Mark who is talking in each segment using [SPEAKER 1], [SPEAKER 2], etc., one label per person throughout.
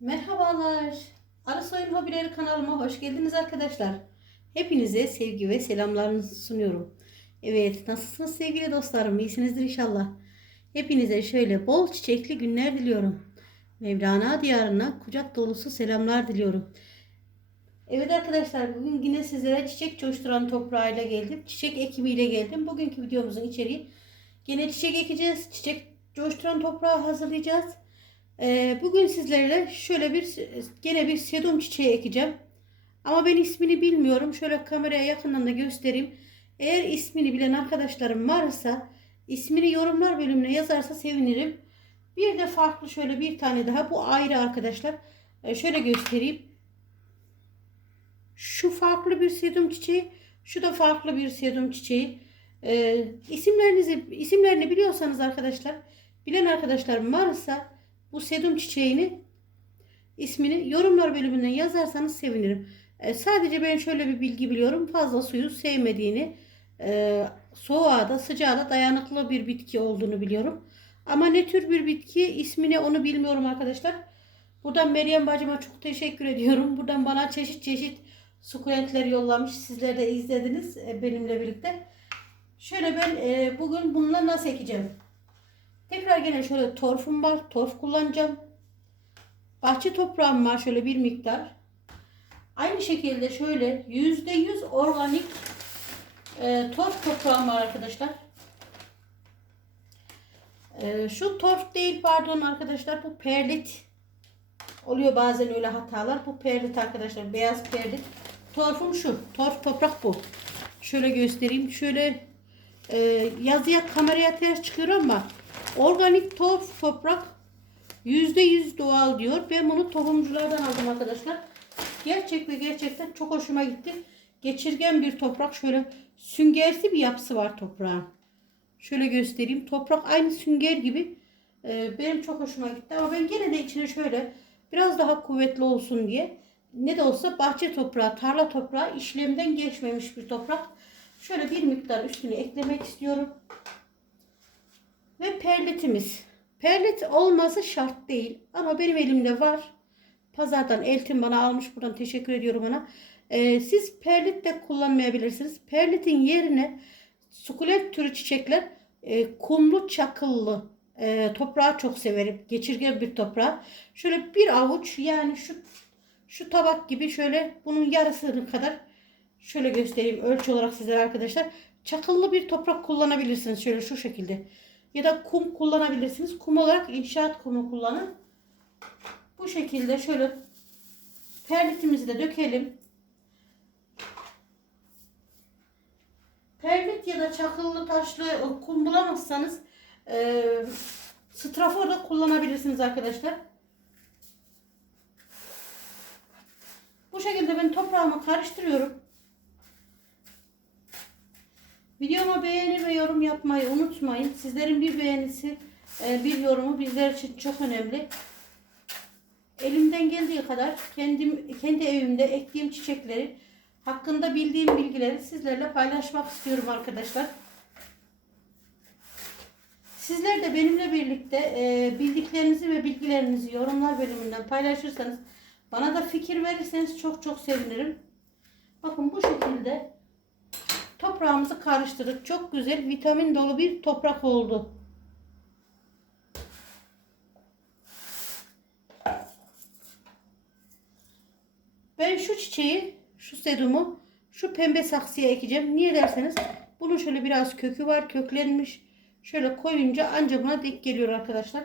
[SPEAKER 1] Merhabalar. Arısoy'un Hobileri kanalıma hoş geldiniz arkadaşlar. Hepinize sevgi ve selamlarımı sunuyorum. Evet, nasılsınız sevgili dostlarım? İyisinizdir inşallah. Hepinize şöyle bol çiçekli günler diliyorum. Mevlana diyarına kucak dolusu selamlar diliyorum. Evet arkadaşlar, bugün yine sizlere çiçek coşturan toprağıyla geldim. Çiçek ekimiyle geldim. Bugünkü videomuzun içeriği yine çiçek ekeceğiz. Çiçek coşturan toprağı hazırlayacağız. Ee, bugün sizlerle şöyle bir gene bir sedum çiçeği ekeceğim. Ama ben ismini bilmiyorum. Şöyle kameraya yakından da göstereyim. Eğer ismini bilen arkadaşlarım varsa ismini yorumlar bölümüne yazarsa sevinirim. Bir de farklı şöyle bir tane daha. Bu ayrı arkadaşlar. Ee, şöyle göstereyim. Şu farklı bir sedum çiçeği. Şu da farklı bir sedum çiçeği. Ee, isimlerinizi isimlerini biliyorsanız arkadaşlar bilen arkadaşlarım varsa bu sedum çiçeğini ismini yorumlar bölümünden yazarsanız sevinirim. E, sadece ben şöyle bir bilgi biliyorum. Fazla suyu sevmediğini, e, soğuğa da sıcağa da dayanıklı bir bitki olduğunu biliyorum. Ama ne tür bir bitki ismini onu bilmiyorum arkadaşlar. Buradan Meryem bacıma çok teşekkür ediyorum. Buradan bana çeşit çeşit sukulentler yollamış. Sizler de izlediniz e, benimle birlikte. Şöyle ben e, bugün bununla nasıl ekeceğim? Tekrar gene şöyle torfum var. Torf kullanacağım. Bahçe toprağım var şöyle bir miktar. Aynı şekilde şöyle yüzde yüz organik e, torf toprağım var arkadaşlar. E, şu torf değil pardon arkadaşlar bu perlit. Oluyor bazen öyle hatalar. Bu perlit arkadaşlar beyaz perlit. Torfum şu. Torf toprak bu. Şöyle göstereyim. Şöyle e, yazıya kameraya ters çıkıyor ama Organik torf toprak %100 doğal diyor. Ben bunu tohumculardan aldım arkadaşlar. Gerçek ve gerçekten çok hoşuma gitti. Geçirgen bir toprak. Şöyle süngersi bir yapısı var toprağın. Şöyle göstereyim. Toprak aynı sünger gibi. Ee, benim çok hoşuma gitti. Ama ben gene de içine şöyle biraz daha kuvvetli olsun diye ne de olsa bahçe toprağı, tarla toprağı işlemden geçmemiş bir toprak. Şöyle bir miktar üstüne eklemek istiyorum. Ve perletimiz. Perlet olması şart değil. Ama benim elimde var. Pazardan Eltin bana almış. Buradan teşekkür ediyorum ona. Ee, siz perlit de kullanmayabilirsiniz. Perlitin yerine sukulent türü çiçekler e, kumlu çakıllı e, toprağı çok severim. Geçirgen bir toprağı. Şöyle bir avuç yani şu şu tabak gibi şöyle bunun yarısını kadar şöyle göstereyim ölçü olarak sizlere arkadaşlar. Çakıllı bir toprak kullanabilirsiniz. Şöyle şu şekilde. Ya da kum kullanabilirsiniz. Kum olarak inşaat kumu kullanın. Bu şekilde şöyle perlitimizi de dökelim. Perlit ya da çakıllı taşlı kum bulamazsanız e, strafor da kullanabilirsiniz arkadaşlar. Bu şekilde ben toprağımı karıştırıyorum. Videoma beğeni ve yorum yapmayı unutmayın. Sizlerin bir beğenisi, e, bir yorumu bizler için çok önemli. Elimden geldiği kadar kendim kendi evimde ektiğim çiçekleri hakkında bildiğim bilgileri sizlerle paylaşmak istiyorum arkadaşlar. Sizler de benimle birlikte e, bildiklerinizi ve bilgilerinizi yorumlar bölümünden paylaşırsanız bana da fikir verirseniz çok çok sevinirim. Bakın bu şekilde toprağımızı karıştırdık. Çok güzel vitamin dolu bir toprak oldu. Ben şu çiçeği, şu sedumu şu pembe saksıya ekeceğim. Niye derseniz bunun şöyle biraz kökü var. Köklenmiş. Şöyle koyunca ancak buna denk geliyor arkadaşlar.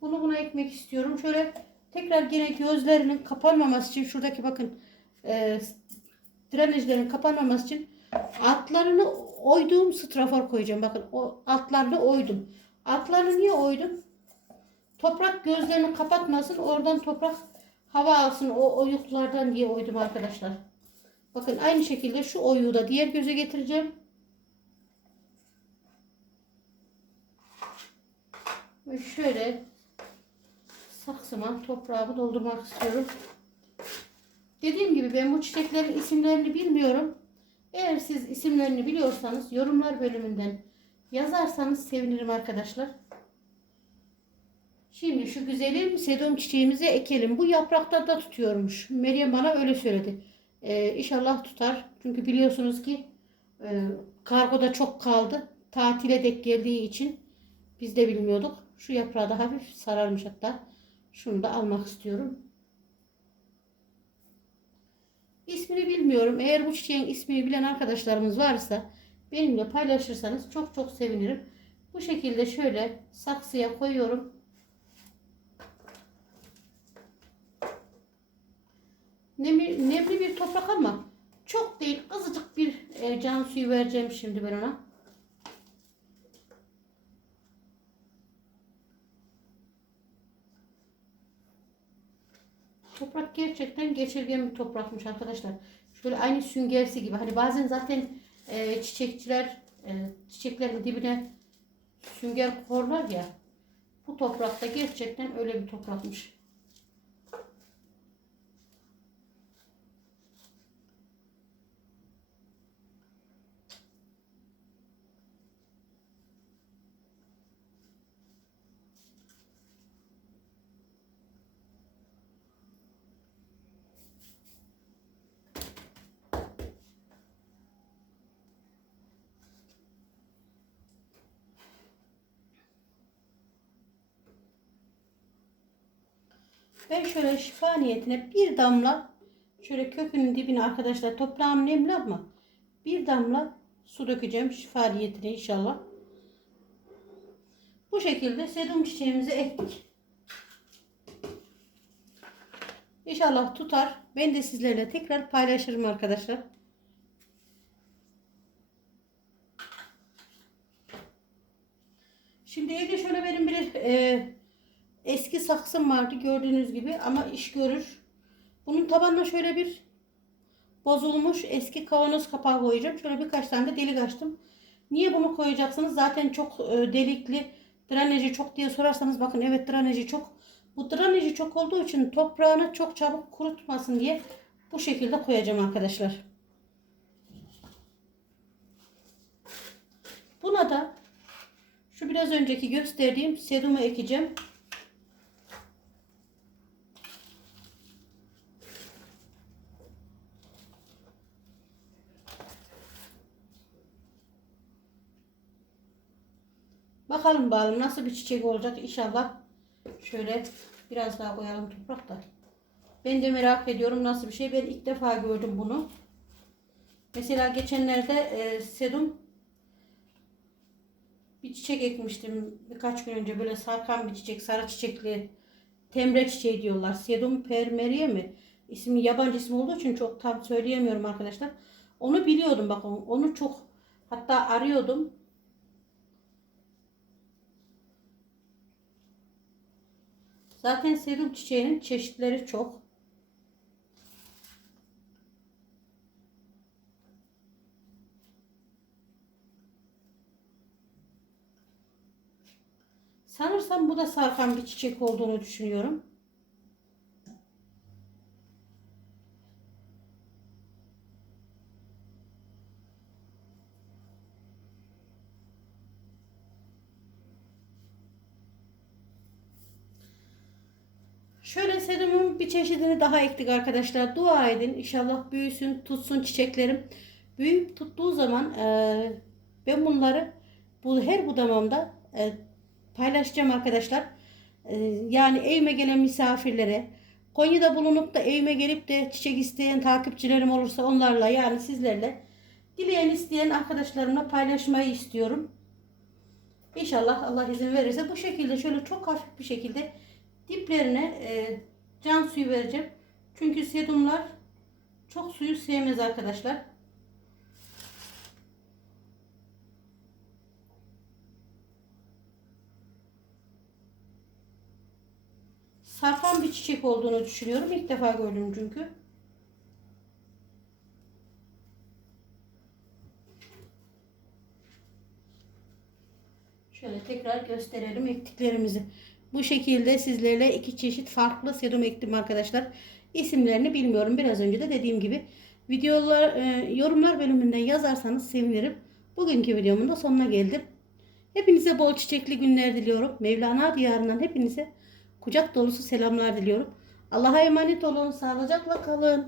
[SPEAKER 1] Bunu buna ekmek istiyorum. Şöyle tekrar gene gözlerinin kapanmaması için şuradaki bakın e, drenajların kapanmaması için altlarını oyduğum strafor koyacağım. Bakın o altlarını oydum. Altlarını niye oydum? Toprak gözlerini kapatmasın. Oradan toprak hava alsın o oyuklardan diye oydum arkadaşlar. Bakın aynı şekilde şu oyuğu da diğer göze getireceğim. Ve şöyle saksıma toprağımı doldurmak istiyorum. Dediğim gibi ben bu çiçeklerin isimlerini bilmiyorum. Eğer siz isimlerini biliyorsanız yorumlar bölümünden yazarsanız sevinirim arkadaşlar. Şimdi şu güzelim sedum çiçeğimizi ekelim. Bu yaprakta da tutuyormuş. Meryem bana öyle söyledi. Ee, inşallah tutar. Çünkü biliyorsunuz ki e, kargoda çok kaldı. Tatile denk geldiği için biz de bilmiyorduk. Şu yaprağı da hafif sararmış hatta. Şunu da almak istiyorum. İsmini bilmiyorum. Eğer bu çiçeğin ismini bilen arkadaşlarımız varsa benimle paylaşırsanız çok çok sevinirim. Bu şekilde şöyle saksıya koyuyorum. Nemli, nemli bir toprak ama çok değil azıcık bir e, can suyu vereceğim şimdi ben ona. Toprak gerçekten geçirgen bir toprakmış arkadaşlar. Şöyle aynı süngersi gibi. Hani bazen zaten e, çiçekçiler e, çiçeklerin dibine sünger korlar ya. Bu toprakta gerçekten öyle bir toprakmış. Ben şöyle şifa niyetine bir damla şöyle kökünün dibine arkadaşlar toprağım nemli ama bir damla su dökeceğim şifa niyetine inşallah. Bu şekilde sedum çiçeğimizi ektik. İnşallah tutar. Ben de sizlerle tekrar paylaşırım arkadaşlar. Şimdi evde şöyle benim bir e, eski saksım vardı gördüğünüz gibi ama iş görür. Bunun tabanına şöyle bir bozulmuş eski kavanoz kapağı koyacağım. Şöyle birkaç tane de delik açtım. Niye bunu koyacaksınız? Zaten çok e, delikli, drenajı çok diye sorarsanız bakın evet drenajı çok. Bu drenajı çok olduğu için toprağını çok çabuk kurutmasın diye bu şekilde koyacağım arkadaşlar. Buna da şu biraz önceki gösterdiğim serumu ekeceğim. Bakalım bakalım nasıl bir çiçek olacak inşallah. Şöyle biraz daha koyalım toprak da. Ben de merak ediyorum nasıl bir şey. Ben ilk defa gördüm bunu. Mesela geçenlerde e, sedum bir çiçek ekmiştim birkaç gün önce böyle sarkan bir çiçek sarı çiçekli temre çiçeği diyorlar. Sedum permeriye mi? İsmi yabancı ismi olduğu için çok tam söyleyemiyorum arkadaşlar. Onu biliyordum bakın. Onu çok hatta arıyordum. Zaten sedum çiçeğinin çeşitleri çok. Sanırsam bu da sarkan bir çiçek olduğunu düşünüyorum. Şöyle serumun bir çeşidini daha ektik arkadaşlar. Dua edin. İnşallah büyüsün, tutsun çiçeklerim. Büyüyüp tuttuğu zaman e, ben bunları bu her budamamda e, paylaşacağım arkadaşlar. E, yani evime gelen misafirlere, Konya'da bulunup da evime gelip de çiçek isteyen takipçilerim olursa onlarla yani sizlerle dileyen isteyen arkadaşlarımla paylaşmayı istiyorum. İnşallah Allah izin verirse bu şekilde şöyle çok hafif bir şekilde diplerine e, can suyu vereceğim. Çünkü sedumlar çok suyu sevmez arkadaşlar. Sarkan bir çiçek olduğunu düşünüyorum. İlk defa gördüm çünkü. Şöyle tekrar gösterelim ektiklerimizi. Bu şekilde sizlerle iki çeşit farklı serum ektim arkadaşlar. İsimlerini bilmiyorum. Biraz önce de dediğim gibi videolar e, yorumlar bölümünden yazarsanız sevinirim. Bugünkü videomun da sonuna geldim. Hepinize bol çiçekli günler diliyorum. Mevlana diyarından hepinize kucak dolusu selamlar diliyorum. Allah'a emanet olun. Sağlıcakla kalın.